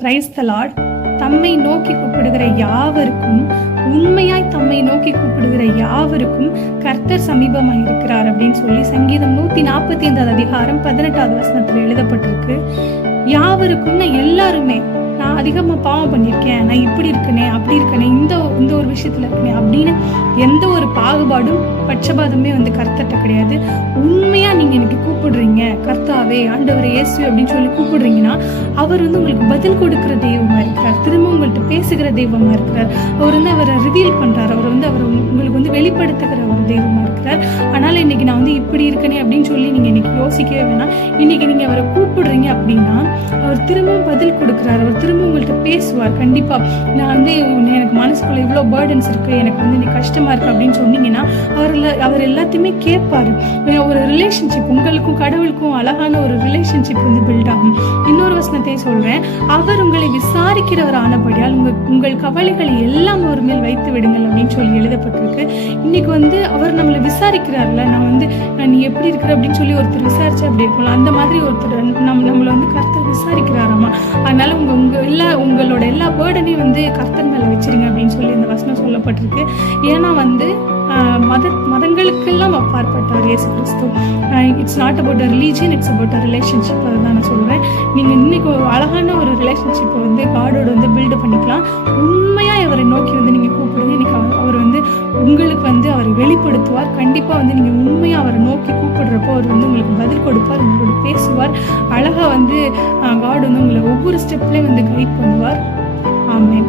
Price தலாட் தம்மை நோக்கி கூப்பிடுகிற யாவருக்கும் உண்மையாய் தம்மை நோக்கி கூப்பிடுகிற யாவருக்கும் கர்த்தர் சமீபமாக இருக்கிறார் அப்படின்னு சொல்லி சங்கீதம் நூத்தி நாற்பத்தி ஐந்தாவது அதிகாரம் பதினெட்டாவது வசனத்துல எழுதப்பட்டிருக்கு. யாவருக்கும்னா எல்லாருமே நான் அதிகமா பாவம் பண்ணியிருக்கேன் நான் இப்படி இருக்கனே அப்படி இருக்கனே இந்த இந்த ஒரு விஷயத்துல இருக்கனே அப்படின்னு எந்த ஒரு பாகுபாடும் பட்சபாதமே வந்து கர்த்தட்ட கிடையாது. ஆண்டவர் இயேசு அப்படின்னு சொல்லி கூப்பிடுறீங்கன்னா அவர் வந்து உங்களுக்கு பதில் கொடுக்கிற தெய்வமா இருக்கிறார். திரும்ப உங்கள்கிட்ட பேசுகிற தெய்வமா இருக்கிறார். அவர் வந்து அவரை ரிவீல் பண்றாரு. அவர் வந்து அவர் உங்களுக்கு வந்து வெளிப்படுத்துகிற ஒரு தெய்வமா இருக்கிறார். அதனால இன்னைக்கு நான் வந்து இப்படி இருக்கனே அப்படின்னு சொல்லி நீங்க இன்னைக்கு யோசிக்கவே வேணாம். இன்னைக்கு நீங்க அவரை கூப்பிடுறீங்க அப்படின்னா அவர் திரும்பவும் பதில் கொடுக்குறாரு. அவர் திரும்ப உங்கள்கிட்ட பேசுவார். கண்டிப்பாக நான் வந்து எனக்கு மனசுக்குள்ள இவ்வளோ பேர்டன்ஸ் இருக்குது எனக்கு வந்து இன்னைக்கு கஷ்டமாக இருக்குது அப்படின்னு சொன்னீங்கன்னா அவர் அவர் எல்லாத்தையுமே கேட்பார். ஒரு ரிலேஷன்ஷிப் உங்களுக்கும் கடவுளுக்கும் அழகான ஒரு ரிலேஷன்ஷிப் வந்து பில்ட் ஆகும். இன்னொரு வசனத்தை சொல்கிறேன் அவர் உங்களை விசாரிக்கிறவர் ஆனபடியால் உங்கள் உங்கள் கவலைகளை எல்லாம் அவர் மேல் வைத்து விடுங்கள் அப்படின்னு சொல்லி எழுதப்பட்டிருக்கு. இன்னைக்கு வந்து அவர் நம்மளை விசாரிக்கிறார்ல. நான் வந்து நான் நீ எப்படி இருக்கிற அப்படின்னு சொல்லி ஒருத்தர் விசாரிச்சு அப்படி இருக்கலாம். அந்த மாதிரி ஒருத்தர் நம்ம நம்மளை வந்து கருத்தர் விசாரி அதனால உங்க உங்க எல்லா உங்களோட எல்லா பேர்டனையும் வந்து கர்த்தன் மேலே வச்சிருங்க அப்படின்னு சொல்லி இந்த வசனம் சொல்லப்பட்டிருக்கு. ஏன்னா வந்து மத மதங்களுக்கெல்லாம் அப்பாற்பட்டார் இயேசு கிறிஸ்து. It's not about a religion it's about a relationship அதுதான் நான் சொல்கிறேன் நீங்கள் இன்றைக்கி ஒரு அழகான ஒரு ரிலேஷன்ஷிப்பை வந்து காடோட வந்து பில்டு பண்ணிக்கலாம். உண்மையாக இவரை நோக்கி வந்து நீங்கள் கூப்பிடுங்க. இன்னைக்கு அவர் அவர் வந்து உங்களுக்கு வந்து அவரை வெளிப்படுத்துவார். கண்டிப்பாக வந்து நீங்கள் உண்மையாக அவரை நோக்கி கூப்பிடுறப்போ அவர் வந்து உங்களுக்கு பதில் கொடுப்பார். பண்ணுவார். அழகாக அழகா வந்து காட் வந்து உங்களை ஒவ்வொரு ஸ்டெப்லேயும் வந்து கைட் பண்ணுவார். ஆமென்.